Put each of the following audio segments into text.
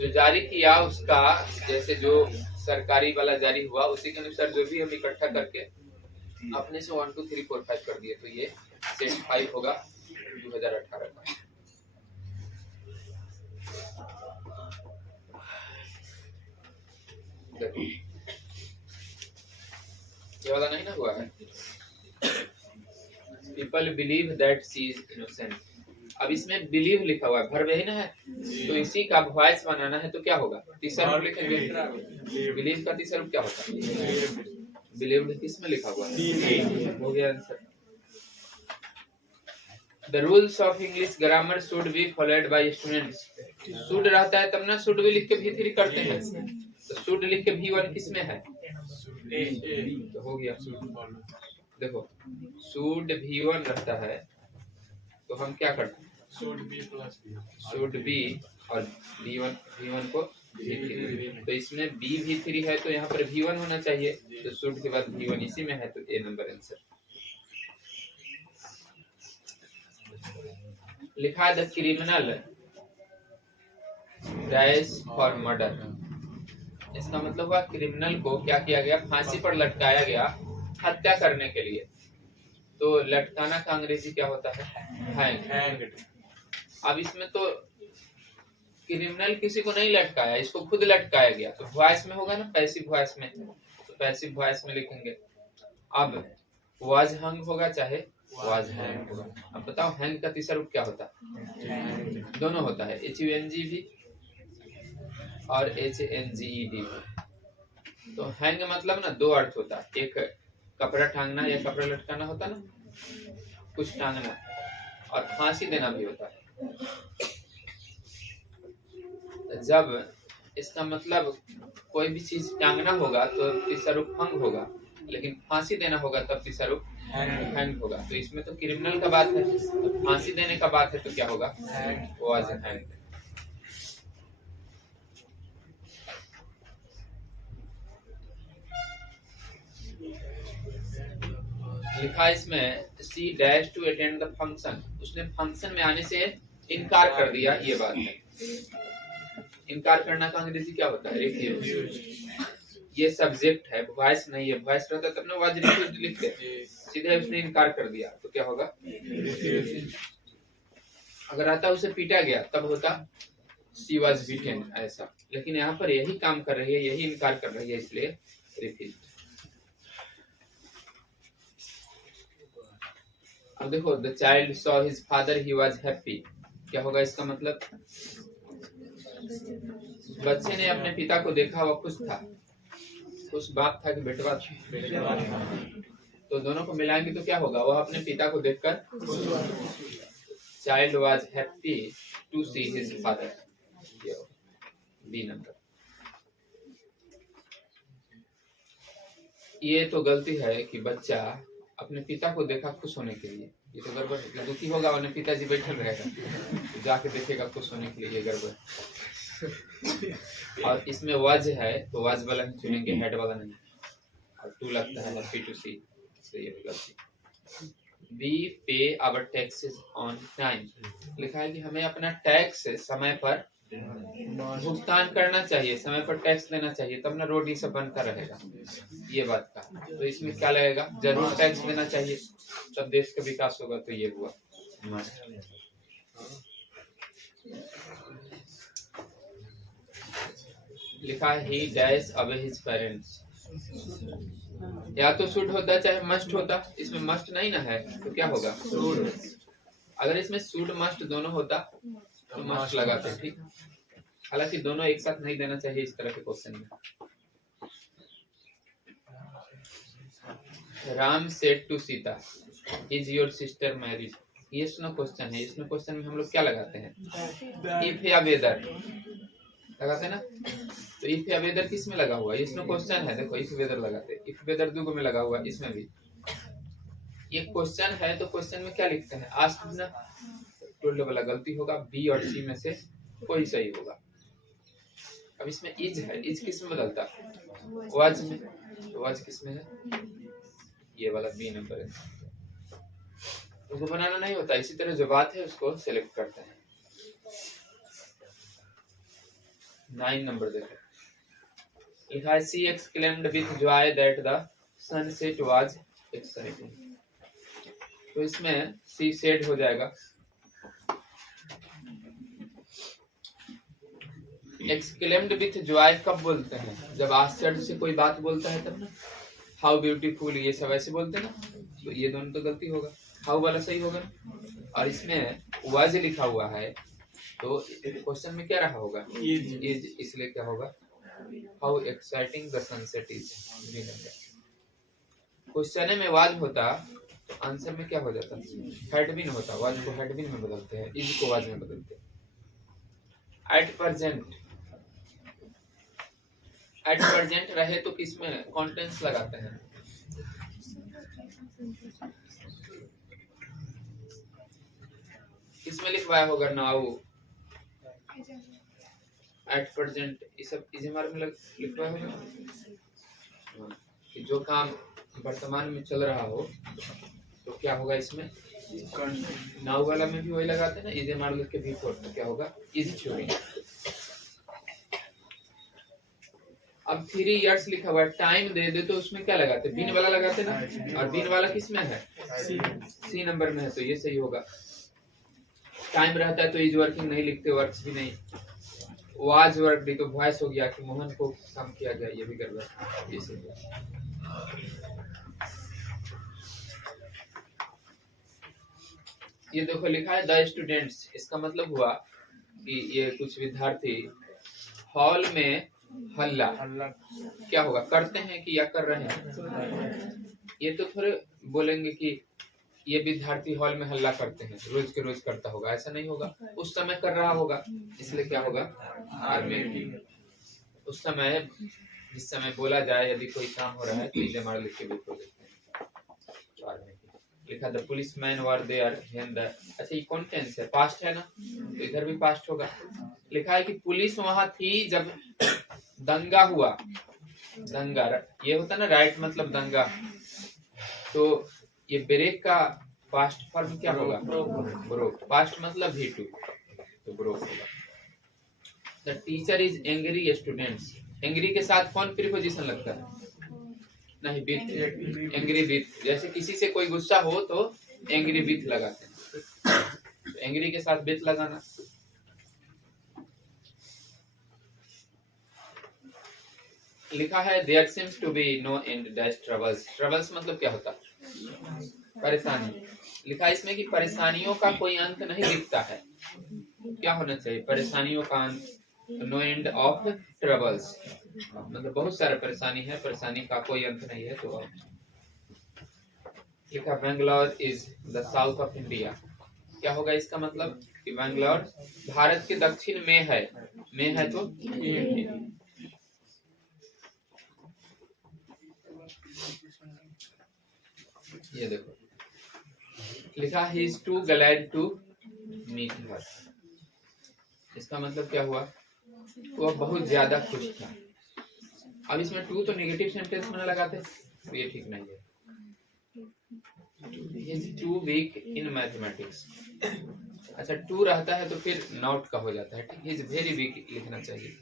जो जारी किया उसका, जैसे जो सरकारी वाला जारी हुआ उसी के अनुसार जो भी हम इकट्ठा करके अपने से 1 2 3 4 5 कर दिए, तो ये सेट 5 होगा 2018 का। ये वाला नहीं ना हुआ है। People believe that she is innocent. अब इसमें बिलीव लिखा हुआ है, वर्ब यही ना है, तो इसी का वॉइस बनाना है तो क्या होगा, तीसरा रूप लिखेंगे। बिलीव का तीसरा रूप क्या होता है, बिलीव्ड किस में लिखा हुआ है, हो गया answer. The rules of English grammar should be followed by students. should रहता है तब ना should भी लिख के भी3 करते हैं, तो should लिख के भी1 किस में है, तो हो गया। देखो should भी1 रहता है तो हम क्या करते हैं, should be और भी1 को भी3, तो इसमें भी3 है तो यहाँ पर भी1 होना चाहिए, तो should के बाद भी1 इसी में है, तो ए नंबर आंसर। लिखा है the criminal dash for murder. इसका मतलब हुआ क्रिमिनल को क्या किया गया, फांसी पर लटकाया गया हत्या करने के लिए। तो लटकाना का अंग्रेजी क्या होता है, हैंग। अब इसमें तो क्रिमिनल किसी को नहीं लटकाया, इसको खुद लटकाया गया, तो वॉइस में होगा ना, पैसिव वॉइस में, तो पैसिव वॉइस में लिखेंगे। अब वाज हंग होगा चाहे वाज हैंग होगा। अब बताओ हैंग का तीसरा रूप क्या होता है, दोनों होता है, HUNG भी और HNGED भी। तो हैंग मतलब ना 2 अर्थ होता है, एक कपड़ा टांगना या कपड़ा लटकाना होता ना, कुछ टांगना, और फांसी देना भी होता है। जब इसका मतलब कोई भी चीज टांगना होगा तो तीसरा रूप हंग होगा, लेकिन फांसी देना होगा तब तीसरा रूप हैंग होगा। तो इसमें तो क्रिमिनल का बात है, तो फांसी देने का बात है, तो क्या होगा, वाज हैंग। लिखा इसमें C dash to attend the function, उसने फंक्शन में आने से इनकार कर दिया, ये बात है। इनकार करना का अंग्रेजी क्या होता है, रिफ्यूज। ये सब्जेक्ट है, वॉइस नहीं है, वॉइस रहता तब ना वाज रिफ्यूज्ड लिखते, सीधे उसने इनकार कर दिया तो क्या होगा, अगर आता उसे पीटा गया तब होता शी वाज बीटन ऐसा, लेकिन यहाँ पर यही काम कर रही है, यही इनकार कर रही है, इसलिए रिफ्यूज्ड। अब देखो the child saw his father he was happy, क्या होगा इसका मतलब, बच्चे ने अपने पिता को देखा, वह खुश था। खुश बाप था कि बेटवा था, तो दोनों को मिलाएंगे तो क्या होगा, वह अपने पिता को देखकर, child was happy to see his father, B number. ये तो गलती है कि बच्चा अपने पिता को देखा खुश होने के लिए, ये तो गड़बड़ है। दुखी होगा और पिताजी बैठल रहेगा, तो जाके देखेगा खुश होने के लिए, ये गड़बड़। और इसमें वाज है तो वाज वाला ही चुनेंगे, हेड वाला नहीं, और टू लगता है हैप्पी टू सी, तो ये भी गलती। वी पे आवर टैक्सेस ऑन टाइम, लिखा है कि हमें अपना टैक्स समय पर भुगतान करना चाहिए, समय पर टैक्स देना चाहिए, तब ना रोड ये सब बनता रहेगा, ये बात का। तो इसमें क्या लगेगा, जरूर टैक्स देना चाहिए तब देश का विकास होगा, तो ये हुआ। लिखा है ही डैश अवे हिज पेरेंट्स, या तो शुड होता चाहे मस्ट होता, इसमें मस्ट नहीं ना है तो क्या होगा, अगर इसमें शुड मस्ट दोनों होता तो मस्ट लगाते, ठीक। हालांकि दोनों एक साथ नहीं देना चाहिए इस तरह के क्वेश्चन में। Ram said to Sita is your sister married, ये सुनो क्वेश्चन है, इसमें क्वेश्चन में हम लोग क्या लगाते हैं, इफ या वेदर लगाते हैं ना, तो इफ या वेदर किस में लगा हुआ है, इसमें क्वेश्चन है, देखो इफ वेदर लगाते, इफ वेदर दो में लगा हुआ, इसमें भी ये क्वेश्चन है, तो क्वेश्चन में क्या लिखते हैं, आस्क ना, टोल्ड वाला गलती होगा, बी और सी में से कोई सही होगा। अब इसमें इज है, इज किस में बदलता, वाज में, तो वाज किस में है, ये वाला बी नंबर है, उसको बनाना नहीं होता, इसी तरह जो बात है उसको सिलेक्ट करते हैं। 9 नंबर देखो, लिखा है she exclaimed with joy that the sunset was exciting. तो इसमें सी सेड हो जाएगा, एक्सक्लेम्ड विथ जॉय कब बोलते हैं? जब आश्चर्य से कोई बात बोलता है तब ना, हाउ ब्यूटीफुल ये सब ऐसे बोलते हैं ना, तो ये दोनों तो गलती होगा, हाउ वाला सही होगा। और इसमें वाज लिखा हुआ है तो क्वेश्चन में क्या रहा होगा? इज, इसलिए क्या होगा? How exciting the sunset is. Question में वाज होता तो आंसर में क्या हो जाता? हैड बीन होता, वाज को हैड बीन में बदलते हैं, इज को वाज में बदलते हैं। एट प्रेजेंट रहे तो किसमें कॉन्टेंस लगाते हैं? किसमें लिखवाया होगा? नाउ, एट प्रेजेंट, ये सब इजमार में लिखवाया होगा कि जो काम वर्तमान में चल रहा हो तो क्या होगा इसमें? नाउ वाला में भी वही लगाते हैं ना, इजमार लिख के भी तो क्या होगा? Is theory. अब 3 इयर्स लिखा हुआ, टाइम दे दे तो उसमें क्या लगाते? बीन वाला लगाते ना, और बीन वाला किस में है? सी नंबर में है, तो ये सही होगा। टाइम रहता है तो इज वर्किंग नहीं लिखते, वर्क्स भी नहीं। वाज वर्क भी तो वॉइस हो गया कि मोहन को काम किया गया, ये भी गड़बड़। ये देखो लिखा है द स्टूडेंट्स, इसका मतलब हुआ कि ये कुछ विद्यार्थी हॉल में हल्ला क्या होगा? करते हैं कि या कर रहे हैं? ये तो थोड़े बोलेंगे कि ये विद्यार्थी हॉल में हल्ला करते हैं, रोज के रोज करता होगा, ऐसा नहीं होगा। उस समय कर रहा होगा, इसलिए क्या होगा? आर में। उस समय, जिस समय बोला जाए यदि कोई काम हो रहा है तो इसे हमारे लिख के भी खोल देते हैं। लिखा the police man were there when the, अच्छा ये कौन टेंस है? पास्ट है ना, तो इधर भी पास्ट होगा। लिखा है कि पुलिस वहां थी जब दंगा हुआ। दंगा ये होता ना, राइट मतलब दंगा, तो ये ब्रेक का पास्ट फॉर्म क्या होगा? ब्रोक। पास्ट मतलब ही टू, तो ब्रोक होगा। The teacher is angry students, angry के साथ कौन प्रीपोजिशन लगता है? नहीं, विथ। एंग्री विथ, जैसे किसी से कोई गुस्सा हो तो एंग्री विथ लगाते हैं, एंग्री के साथ विथ लगाना। लिखा है there seems to be no end dash troubles. Troubles मतलब क्या होता है? परेशानी। लिखा है इसमें कि परेशानियों का कोई अंत नहीं दिखता है। क्या होना चाहिए? परेशानियों का अंत, नो एंड ऑफ ट्रबल्स, मतलब बहुत सारे परेशानी है, परेशानी का कोई अंत नहीं है। तो लिखा Bangalore is the south of India. क्या होगा इसका मतलब? कि बेंगलोर भारत के दक्षिण में है, में है तो ये देखो लिखा he is too glad to meet her. इसका मतलब क्या हुआ? वो बहुत ज्यादा खुश था। अब इसमें टू तो नेगेटिव सेंटेंस में लगाते, तो ये ठीक नहीं है। He is too weak in mathematics. अच्छा, टू रहता है तो फिर नॉट का हो जाता है, ठीक। ही इज वेरी वीक लिखना चाहिए।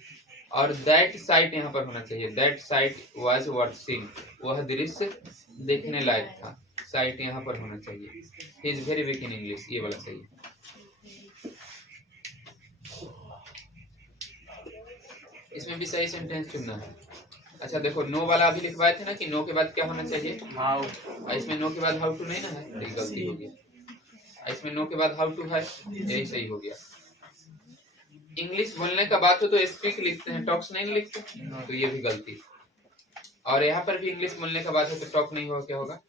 और दैट साइट यहाँ पर होना चाहिए, that site was worth seeing, वह दृश्य देखने लायक था। साइट यहाँ पर होना चाहिए। He is very weak in English, ये वाला सही है। इसमें भी सही सेंटेंस चुनना है। अच्छा देखो, नो वाला अभी लिखवाए थे ना कि नो के बाद क्या होना चाहिए? हाउ। इसमें नो के बाद हाउ टू नहीं ना है, तो गलती हो गया। इसमें नो के बाद हाउ टू है, यही सही हो गया। इंग्लिश बोलने का बात हो तो स्पीक लिखते हैं, टॉक्स नहीं लिखते, तो ये भी गलती। और यहाँ पर भी इंग्लिश बोलने का बात हो तो टॉक नहीं होगा, क्या होगा?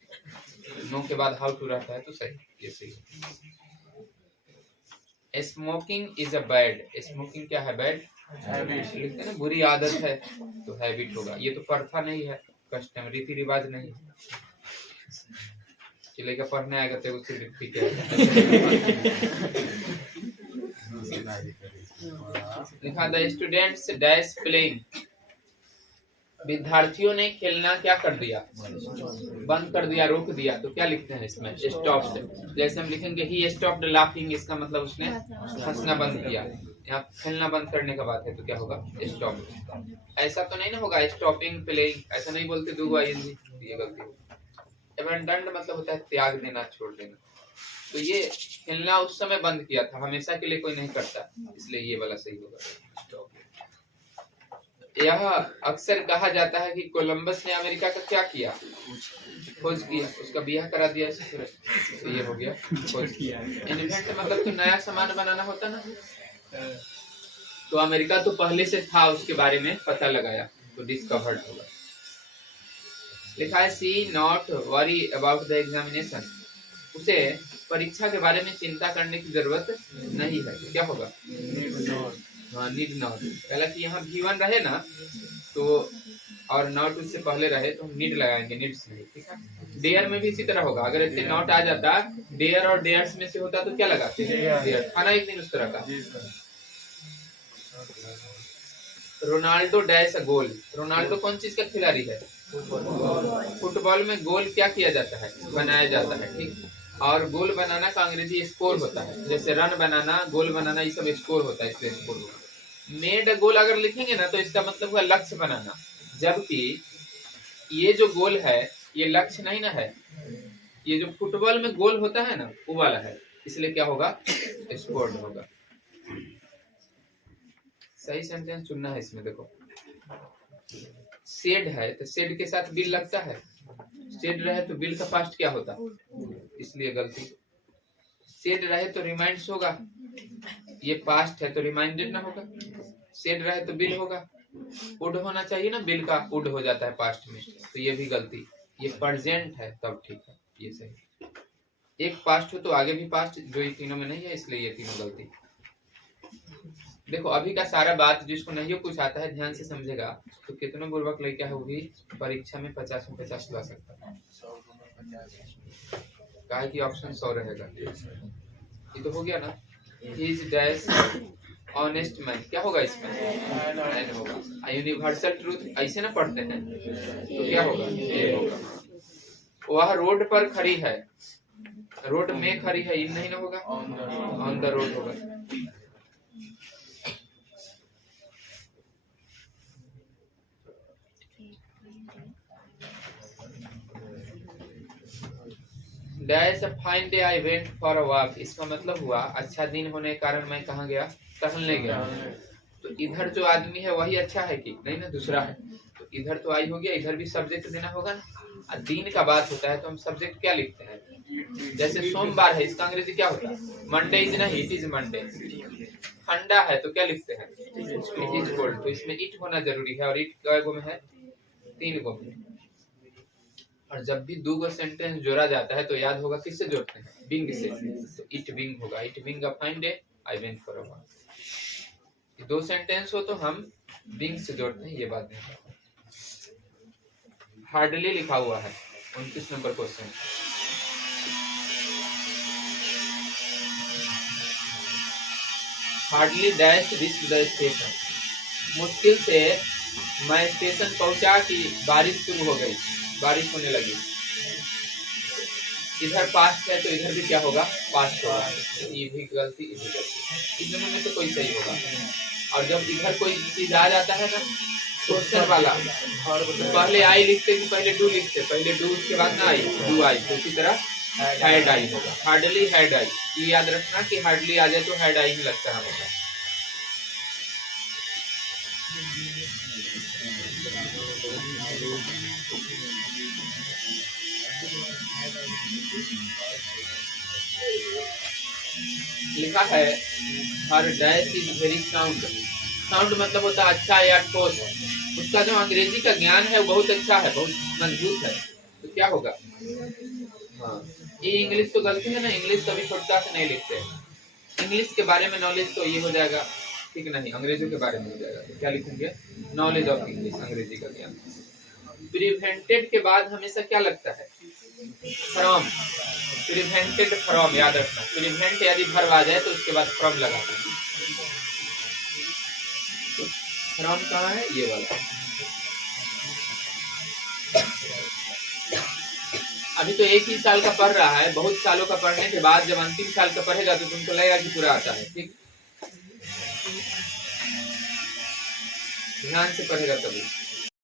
नो के बाद हाउ टू रहता है, तो सही, ये सही है। Smoking is a bad, smoking क्या है? बैड हैबिट लिखते हैं ना, बुरी आदत है, तो हैबिट होगा। ये तो प्रथा नहीं है, कस्टम, रीति रिवाज नहीं है। चलेगा, पढ़ने आएगा तो उससे ठीक है। लिखा द स्टूडेंट्स डैश प्लेइंग, विद्यार्थियों ने खेलना क्या कर दिया? बंद कर दिया, रोक दिया। तो क्या लिखते हैं इसमें? स्टॉप्ड। जैसे हम लिखेंगे ही स्टॉप्ड लाफिंग, इसका मतलब उसने हंसना बंद किया। यहाँ खेलना बंद करने का बात है तो क्या होगा? स्टॉप। ऐसा तो नहीं ना होगा स्टॉपिंग प्लेइंग, ऐसा नहीं बोलते दो आईएनजी, ये गलती है। अबैंडन्ड मतलब होता है त्याग देना, छोड़ देना। तो ये खेलना उस समय बंद किया था, हमेशा के लिए कोई नहीं करता, इसलिए ये वाला सही होगा। यह अक्सर कहा जाता है कि कोलंबस ने अमेरिका का क्या किया? खोज किया, उसका ब्याह करा दिया इससे, तो ये हो गया खोज किया। इन्वेंट मतलब तो नया सामान बनाना होता ना, तो अमेरिका तो पहले से था, उसके बारे में पता लगाया, तो डिस्कवर्ड होगा। लिखा है she not worry about the examination, उसे परीक्षा के बारे में चिंता करने की जरूरत नहीं है, क्या होगा? हाँ, नीड नॉट। हालांकि यहाँ V1 रहे ना तो और नॉट उससे पहले रहे तो हम नीड लगाएंगे, नीड्स नहीं, ठीक है। डेयर में भी इसी तरह होगा, अगर ऐसे नॉट आ जाता डेयर और डेयर्स में से होता तो क्या लगाते? डेयर। खाना एक दिन उस तरह का। Ronaldo dash a goal, Ronaldo कौन चीज का खिलाड़ी है? फुटबॉल में गोल क्या किया जाता है? बनाया जाता है, ठीक। और गोल बनाना का अंग्रेजी स्कोर होता है, जैसे रन बनाना, गोल बनाना, ये सब स्कोर होता है, इसलिए स्कोर होगा। मेड अ गोल अगर लिखेंगे ना तो इसका मतलब हुआ लक्ष्य बनाना, जबकि ये जो गोल है ये लक्ष्य नहीं ना है, ये जो फुटबॉल में गोल होता है ना वो वाला है, इसलिए क्या होगा? स्कोर्ड होगा। सही सेंटेंस चुनना है इसमें। देखो सेड है तो सेड के साथ बिल लगता है, सेड रहे तो बिल का पास्ट क्या होता? इसलिए गलती। सेड रहे तो रिमाइंड्स होगा, ये पास्ट है तो रिमाइंडेड ना होगा। सेड रहे तो बिल होगा, वुड होना चाहिए ना, बिल का वुड हो जाता है पास्ट में, तो ये भी गलती। ये प्रेजेंट है तब ठीक है, ये सही। एक पास्ट हो तो आगे भी पास्ट, जो ये तीनों में नहीं है, इसलिए ये तीनों गलती। देखो अभी का सारा बात जिसको नहीं कुछ आता है ध्यान से समझेगा तो कितने बुर्बक लड़का है वो भी परीक्षा में 50 में 50 ला सकता है, काहे कि ऑप्शन 100 रहेगा। ये तो हो गया ना। He is dash honest man, क्या होगा इसमें? मैन होगा। यूनिवर्सल ट्रूथ ऐसे ना पढ़ते हैं तो क्या होगा? ये होगा। वह रोड पर खड़ी है, रोड में खड़ी है, इन नहीं ना होगा, ऑन द रोड होगा। Dash fine day I went for a walk, इसका मतलब हुआ अच्छा दिन होने के कारण मैं कहाँ गया? टहलने गया। तो इधर जो आदमी है वही अच्छा है कि नहीं ना, दूसरा है, तो इधर तो आई हो गया, इधर भी सब्जेक्ट देना होगा ना। दिन का बात होता है तो हम सब्जेक्ट क्या लिखते हैं? जैसे सोमवार है, इसका अंग्रेजी क्या होता है? मंडे इज नहीं, इट इज मंडे। ठंडा है तो क्या लिखते हैं? It is cold. तो इसमें इट होना जरूरी है, और इट कै गो में है? 3 गो में। और जब भी 2 गो सेंटेंस जोड़ा जाता है तो याद होगा किससे जोड़ते हैं? बिंग से। तो इट बिंग होगा, it being a fine day I went for a walk. 2 sentence हो तो हम बिंग से जोड़ते हैं, ये बात नहीं। हार्डली लिखा हुआ है 29 number question. Hardly dash reach the station, मुश्किल से मैं स्टेशन पहुंचा कि बारिश शुरू हो गई, बारिश होने लगी। इधर पास्ट है तो इधर भी क्या होगा? पास्ट होगा। ये भी गलती, ये भी गलती, इन दोनों में से कोई सही होगा। और जब इधर कोई चीज आ जाता है ना क्वेश्चन वाला, और पहले आई लिखते कि पहले डू लिखते? पहले डू, उसके बाद ना आई, डू आई, तो इसी तरह हैड आई होगा। हार्डली हैड आई, ये याद रखना कि हार्डली आ जाए तो हैड आई ही लगता है हमेशा। लिखा है her dash is very sound, sound मतलब होता है अच्छा या ठोस, उसका जो अंग्रेजी का ज्ञान है वो बहुत अच्छा है, बहुत मजबूत है, तो क्या होगा? हाँ, ये इंग्लिश तो गलती है ना, इंग्लिश कभी छोटा से नहीं लिखते हैं। इंग्लिश के बारे में नॉलेज तो ये हो जाएगा, ठीक नहीं, अंग्रेजों के बारे में हो जाएगा, तो क्या लिखेंगे? नॉलेज ऑफ इंग्लिश, अंग्रेजी का ज्ञान। प्रिवेंटेड के बाद हमेशा क्या लगता है? फ्रॉम। प्रिवेंटेड फ्रॉम याद रखना, प्रिवेंट यदि वर्ब आ जाए तो उसके बाद फ्रॉम लगा। फ्रॉम कहाँ है? ये वाला। अभी तो 1 ही साल का पढ़ रहा है, बहुत सालों का पढ़ने के बाद जब अंतिम साल का पढ़ेगा तो तुमको लगेगा कि पूरा आता है, ठीक। ध्यान से पढ़ेगा कभी।